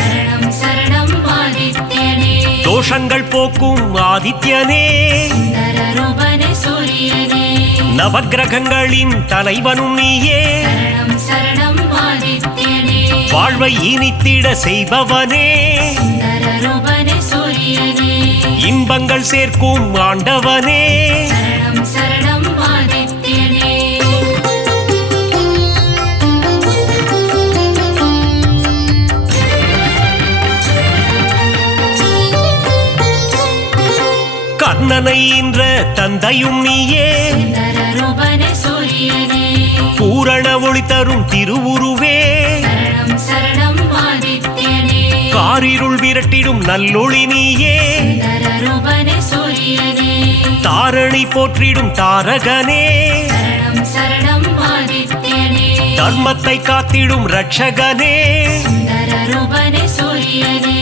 சரணம் சரணம் ஆதித்யனே, தோஷங்கள் போக்கும் ஆதித்யனே, சுந்தரரூபனே சூரியனே, நவக்கிரகங்களின் தலைவனும் நீயே, சரணம் சரணம் ஆதித்யனே, வாழ்வை இனித்திட செய்பவனே, சுந்தரரூபனே சூரியனே, இன்பங்கள் சேர்க்கும் ஆண்டவனே, சரணம் சரணம் ஆதித்யனே, கர்ணனை ஈன்ற தந்தையும் நீயே, சுந்தரரூபனே சூரியனே, பூரண ஒளி தரும் திருவுருவே, சரணம் சரணம் ஆதித்யனே, காரிருள் விரட்டிடும் நல்லொளி நீயே, சுந்தரரூபனே சூரியனே, தாரணி போற்றிடும் தாரகனே, சரணம் சரணம் ஆதித்யனே, தர்மத்தை காத்திடும் ரட்சகனே, சுந்தரரூபனே சூரியனே,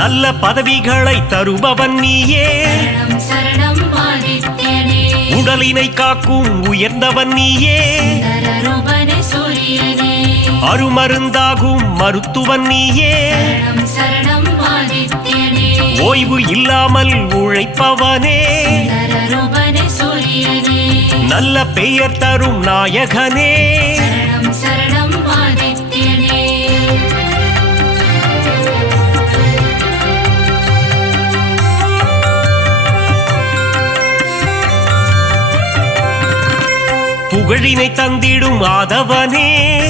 நல்ல பதவிகளை தருபவன் நீயே, சரணம் சரணம் ஆதித்யனே, உடலினை காக்கும் உயர்ந்தவன் நீயே, சுந்தரரூபனே சூரியனே, அருமருந்தாகும் மருத்துவன் நீயே, சரணம் சரணம் ஆதித்யனே, ஓய்வு இல்லாமல் உழைப்பவனே, சுந்தரரூபனே சூரியனே, நல்ல பெயர் தரும் நாயகனே, சரணம் சரணம் ஆதித்யனே, புகழினை தந்திடும் ஆதவனே,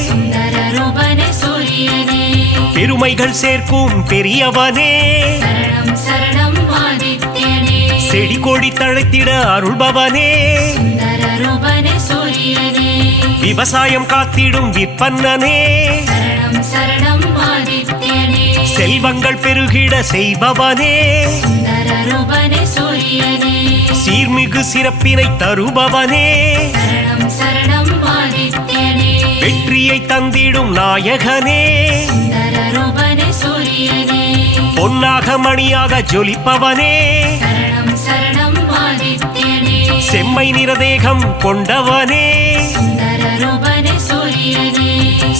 சுந்தரரூபனே சூரியனே, பெருமைகள் சேர்க்கும் பெரியவனே, சரணம் சரணம் ஆதித்யனே, செடி கொடி தழைத்திட அருள்பவனே, சுந்தரரூபனே சூரியனே, விவசாயம் காத்திடும் விற்பன்னனே சரணம் சரணம் ஆதித்யனே செல்வங்கள் பெருகிட செய்பவனே சுந்தர ரூபனே சூரியனே சீர்மிகு சிறப்பினை தருபவனே சரணம் சரணம் ஆதித்யனே வெற்றியை தந்திடும் நாயகனே சுந்தர ரூபனே சூரியனே பொன்னாக மணியாக ஜொலிப்பவனே சரணம் சரணம் ஆதித்யனே செம்மை நிறதேகம் கொண்டவனே சுந்தர ரூபனே சூரியனே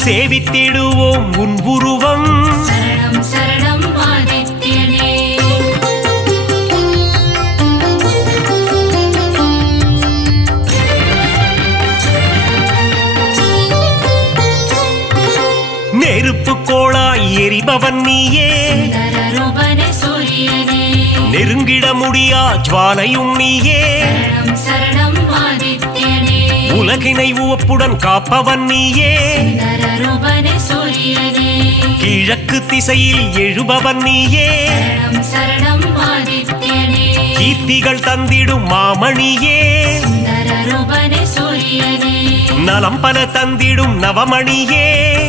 சேவித்திடுவோம் உன் உருவம் சரணம் சரணம் ஆதித்யனே நெருப்பு கோளாய் எரிபவன் நீயே சுந்தர ரூபனே சூரியனே நெருங்கிட முடியா ஜுவாலையும் நீயே சரணம் சரணம் ஆதித்யனே உலகினை உவப்புடன் காப்பவன் நீயே சுந்தர ரூபனே சூரியனே கிழக்கு திசையில் எழுபவன் நீயே சரணம் சரணம் ஆதித்யனே கீர்த்திகள் தந்திடும் மாமணியே சுந்தர ரூபனே சூரியனே நலம் பல தந்திடும் நவமணியே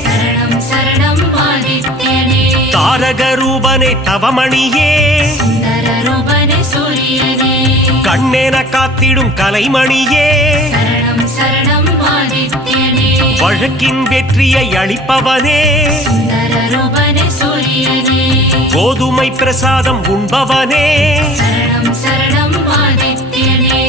சரணம் சரணம் ஆதித்யனே தாரக ரூபனே தவமணியே சுந்தர ரூபனே சூரியனே கண்ணேன காத்திடும் கலைமணியே சரணம் சரணம் ஆதித்யனே வழக்கின் வெற்றியை அளிப்பவனே சுந்தர ரூபனே சூரியனே கோதுமை பிரசாதம் உண்பவனே சரணம் சரணம் ஆதித்யனே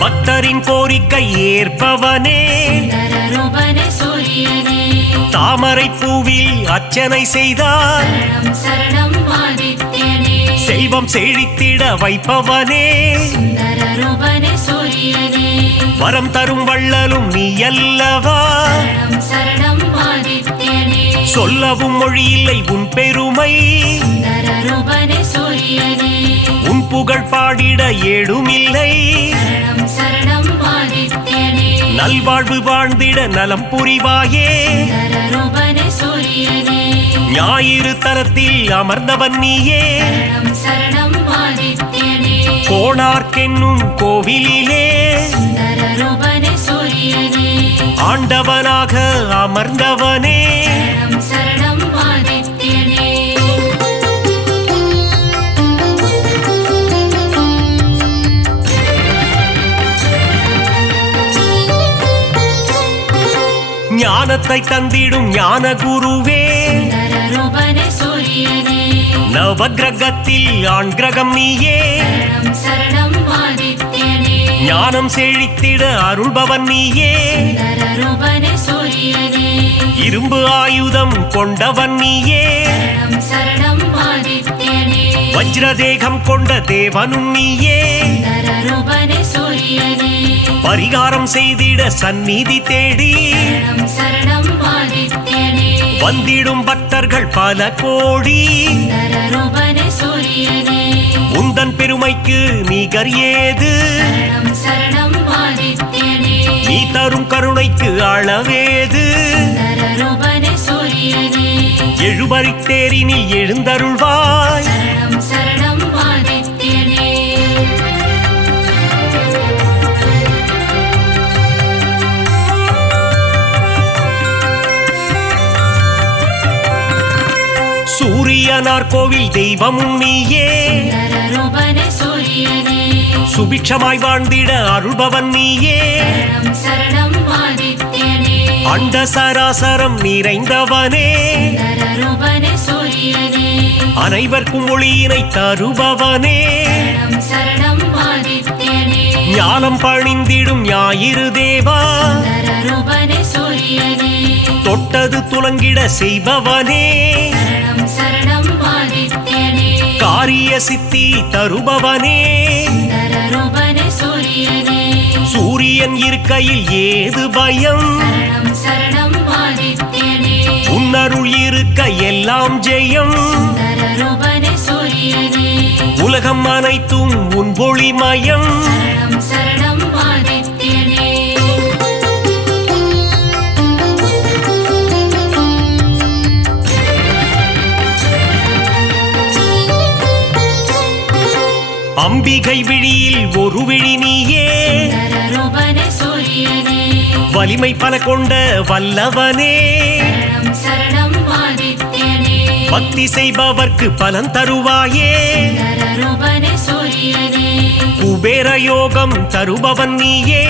பக்தரின் கோரிக்கை ஏற்பவனே சுந்தர ரூபனே சூரியனே தாமரை பூவில் அர்ச்சனை செய்தார் சரணம் சரணம் ஆதித்யனே செல்வம் செழித்திட வைப்பவனே சுந்தர ரூபனே சூரியனே வரம் தரும் வள்ளலும் நீ அல்லவா சரணம் சரணம் ஆதித்யனே சொல்லவும் மொழியில்லை உன் பெருமை சுந்தர ரூபனே சூரியனே உன் புகழ் பாடிட ஏடுமில்லை சரணம் சரணம் ஆதித்யனே நல்வாழ்வு வாழ்ந்திட நலம் புரிவாயே சுந்தர ரூபனே சூரியனே ஞாயிறு தலத்தில் அமர்ந்தவன் நீயே சரணம் சரணம் ஆதித்யனே கோணார்க்கென்னும் கோவிலிலே சுந்தர ரூபனே சூரியனே ஆண்டவனாக அமர்ந்தவனே சரணம் சரணம் ஆதித்யனே ஞானத்தை தந்திடும் ஞான குருவே சுந்தர ரூபனே சூரியனே நவகிரகத்தில் ஆண் கிரகம் நீயே சரணம் சரணம் ஆதித்யனே ஞானம் செழித்திட அருள்பவன் நீயே சுந்தர ரூபனே சூரியனே இரும்பு ஆயுதம் கொண்டவன் நீயே சரணம் சரணம் ஆதித்யனே வஜ்ரதேகம் கொண்ட தேவனும் நீயே சுந்தர ரூபனே சூரியனே பரிகாரம் செய்திட சந்நிதி தேடி சரணம் சரணம் ஆதித்யனே வந்திடும் பக்தர்கள் பல கோடி சுந்தர ரூபனே சூரியனே உந்தன் பெருமைக்கு நிகர் ஏது சரணம் சரணம் ஆதித்யனே நீ தரும் கருணைக்கு அளவேது சுந்தர ரூபனே சூரியனே எழுபறித்தேரினில் எழுந்தருள்வாய் சரணம் சரணம் ஆதித்யனே சூரியனார் கோவில் தெய்வமும் நீயே சுந்தர ரூபனே சூரியனே சுபிட்சமாய் வாழ்ந்திட அருள்பவன் நீயே சரணம் சரணம் ஆதித்யனே அண்ட சராசரம் நிறைந்தவனே சுந்தர ரூபனே சூரியனே அனைவர்க்கும் ஒளியினை தருபவனே சரணம் சரணம் ஆதித்யனே ஞானம் பணிந்திடும் ஞாயிறு தேவா சுந்தர ரூபனே சூரியனே தொட்டது துலங்கிட செய்பவனே சரணம் சரணம் ஆதித்யனே காரிய சித்தி தருபவனே சுந்தர ரூபனே சூரியனே சூரியன் இருக்கையில் ஏது பயம் சரணம் சரணம் ஆதித்யனே உன்னருள் இருக்க எல்லாம் ஜெயம் சுந்தர ரூபனே சூரியனே உலகம் அனைத்தும் உன் ஒளிமயம் சரணம் சரணம் ஆதித்யனே அம்பிகை விழியில் ஒரு விழி நீயே சுந்தரரூபனே சூரியனே வலிமை பல கொண்ட வல்லவனே சரணம் சரணம் ஆதித்யனே பக்தி செய்பவர்க்கு பலன் தருவாயே சுந்தரரூபனே சூரியனே குபேர யோகம் தருபவன் நீயே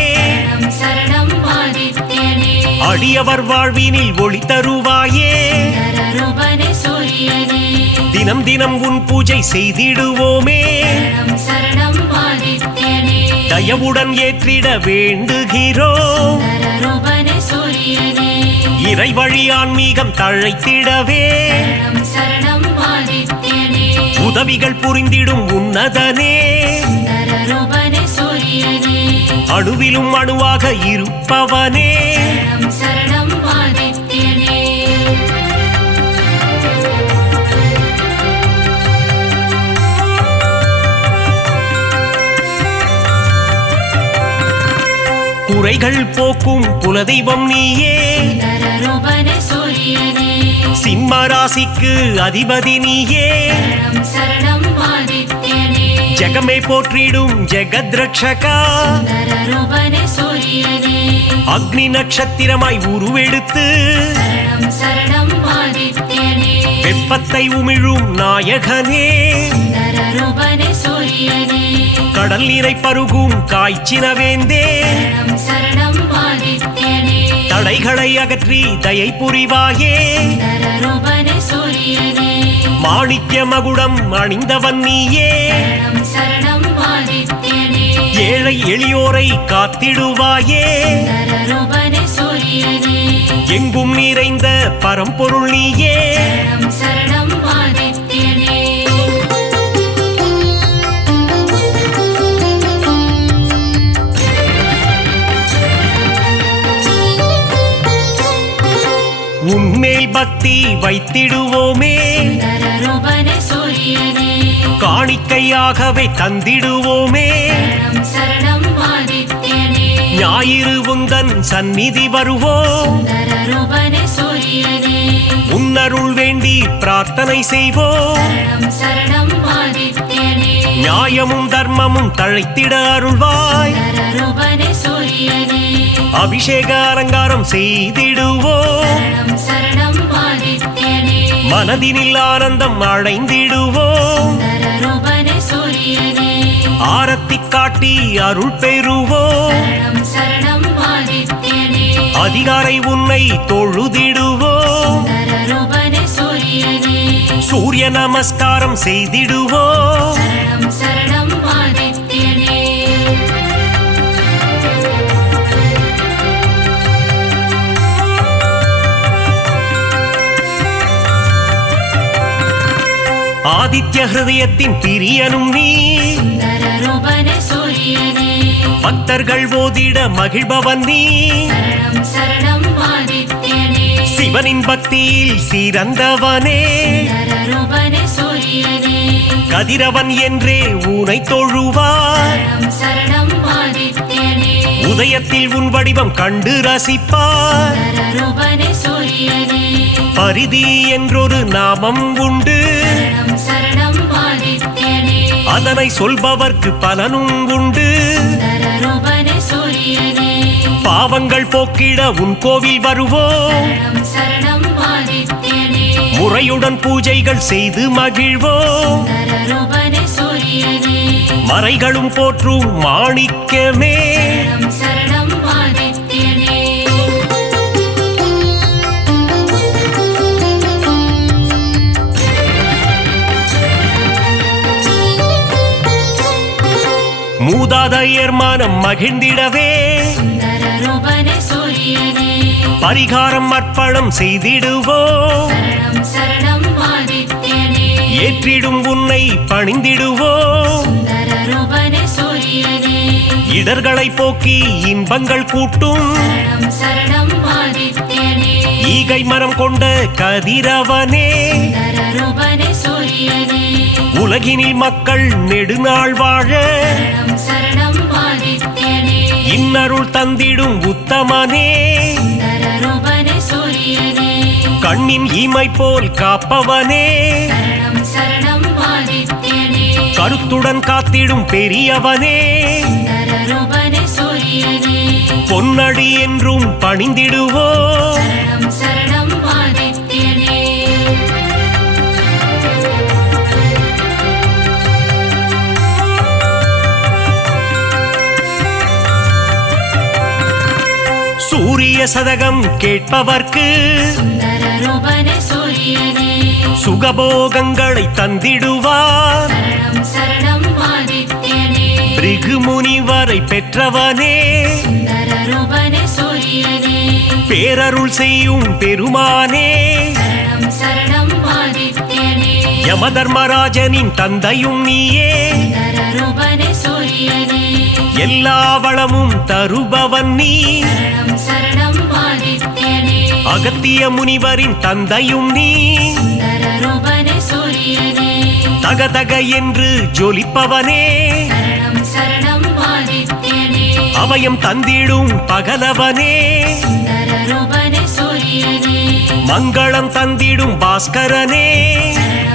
சரணம் சரணம் ஆதித்யனே அடியவர் வாழ்வினில் ஒளி தருவாயே சுந்தரரூபனே சூரியனே தினம் தினம் உன் பூஜை செய்திடுவோமே சரணம் சரணம் ஆதித்யனே தயவுடன் ஏற்றிட வேண்டுகிறோம் சுந்தரரூபனே சூரியனே இறை வழி ஆன்மீகம் தழைத்திடவே சரணம் சரணம் ஆதித்யனே உதவிகள் புரிந்திடும் உன்னதனே சுந்தரரூபனே சூரியனே அணுவிலும் அணுவாக இருப்பவனே சரணம் சரணம் ஆதித்யனே குறைகள் போக்கும் குலதெய்வம் நீயே சுந்தரரூபனே சூரியனே சிம்ம ராசிக்கு அதிபதி நீயே சரணம் சரணம் ஆதித்யனே ஜெகமே போற்றிடும் ஜெகத்ரட்சகா சுந்தரரூபனே சூரியனே அக்னி நட்சத்திரமாய் உருவெடுத்து சரணம் சரணம் ஆதித்யனே வெப்பத்தை உமிழும் நாயகனே சுந்தரரூபனே சூரியனே கடல் நீரை பருகும் காய்ச்சினவேந்தே சரணம் சரணம் ஆதித்யனே தடைகளை அகற்றி தயை புரிவாயே சுந்தரரூபனே சூரியனே மாணிக்ய மகுடம் அணிந்தவன் நீயே சரணம் சரணம் ஆதித்யனே ஏழை எளியோரை காத்திடுவாயே சுந்தரரூபனே சூரியனே எங்கும் நிறைந்த பரம்பொருள் நீயே சரணம் சரணம் ஆதித்யனே உன்மேல் பக்தி வைத்திடுவோமே சுந்தரரூபனே சூரியனே காணிக்கையாகவே தந்திடுவோமே சரணம் சரணம் ஆதித்யனே ஞாயிறு உந்தன் சந்நிதி வருவோம் சுந்தரரூபனே சூரியனே உன்னருள் வேண்டி பிரார்த்தனை செய்வோம் சரணம் சரணம் ஆதித்யனே நியாயமும் தர்மமும் தழைத்திட அருள்வாய் சுந்தரரூபனே சூரியனே அபிஷேக அலங்காரம் செய்திடுவோம் சரணம் சரணம் ஆதித்யனே மனதினில் ஆனந்தம் அடைந்திடுவோம் சுந்தரரூபனே சூரியனே ஆரத்தி காட்டி அருள் பெறுவோம் சரணம் சரணம் ஆதித்யனே அதிகாரை உன்னை தொழுதிடுவோம் சுந்தரரூபனே சூரியனே சூரிய நமஸ்காரம் செய்திடுவோம் சரணம் சரணம் ஆதித்யனே ஆதித்ய ஹிருதயத்தின் பிரியனும் நீ சுந்தரரூபனே சூரியனே பக்தர்கள் ஓதிட மகிழ்பவன் நீ சரணம் சரணம் ஆதித்யனே சிவனின் பக்தியில் சிறந்தவனே சுந்தரரூபனே சூரியனே கதிரவன் என்றே ஊனை தொழுவார் சரணம் சரணம் ஆதித்யனே உதயத்தில் உன் வடிவம் கண்டு ரசிப்பார் சுந்தரரூபனே சூரியனே பரிதி என்றொரு நாமம் உண்டு சரணம் சரணம் ஆதித்யனே அதனை சொல்பவர்க்கு பலனும் உண்டு சுந்தரரூபனே சூரியனே பாவங்கள் போக்கிட உன் கோவில் வருவோம் சரணம் சரணம் ஆதித்யனே முறையுடன் பூஜைகள் செய்து மகிழ்வோம் சுந்தரரூபனே சூரியனே மறைகளும் போற்றும் மாணிக்கமே சரணம் சரணம் ஆதித்யனே மூதாதையர் மனம் மகிழ்ந்திடவே சுந்தரரூபனே சூரியனே பரிகாரம் அர்ப்பணம் செய்திடுவோம் சரணம் சரணம் ஆதித்யனே ஏற்றிடும் உன்னை பணிந்திடுவோம் சுந்தரரூபனே சூரியனே இடர்களை போக்கி இன்பங்கள் கூட்டும் சரணம் சரணம் ஆதித்யனே ஈகை மனம் கொண்ட கதிரவனே சுந்தரரூபனே சூரியனே உலகினில் மக்கள் நெடுநாள் வாழ சரணம் சரணம் ஆதித்யனே இன்னருள் தந்திடும் உத்தமனே சுந்தரரூபனே சூரியனே கண்ணின் இமை போல் காப்பவனே சரணம் சரணம் ஆதித்யனே கருத்து சிவத்துடன் காத்திடும் பெரியவனே சுந்தரரூபனே சூரியனே பொன்னடி என்றும் பணிந்திடுவோ சரணம் சரணம் ஆதித்யனே சூரிய சதகம் கேட்பவர்க்கு சுந்தரரூபனே சூரியனே சுகபோகங்களை தந்திடுவார் சரணம் சரணம் ஆதித்யனே பிருகு முனிவரை பெற்றவனே சுந்தரரூபனே சூரியனே பேரருள் செய்யும் பெருமானே சரணம் சரணம் ஆதித்யனே யமதர்மராஜனின் தந்தையும் நீயே சுந்தரரூபனே சூரியனே எல்லா வளமும் தருபவன் நீ சரணம் சரணம் ஆதித்யனே அகத்திய முனிவரின் தந்தையும் நீ சுந்தரரூபனே சூரியனே தகதக என்று ஜொலிப்பவனே சரணம் சரணம் ஆதித்யனே அபயம் தந்திடும் பகலவனே சுந்தரரூபனே சூரியனே மங்களம் தந்திடும் பாஸ்கரனே சரணம்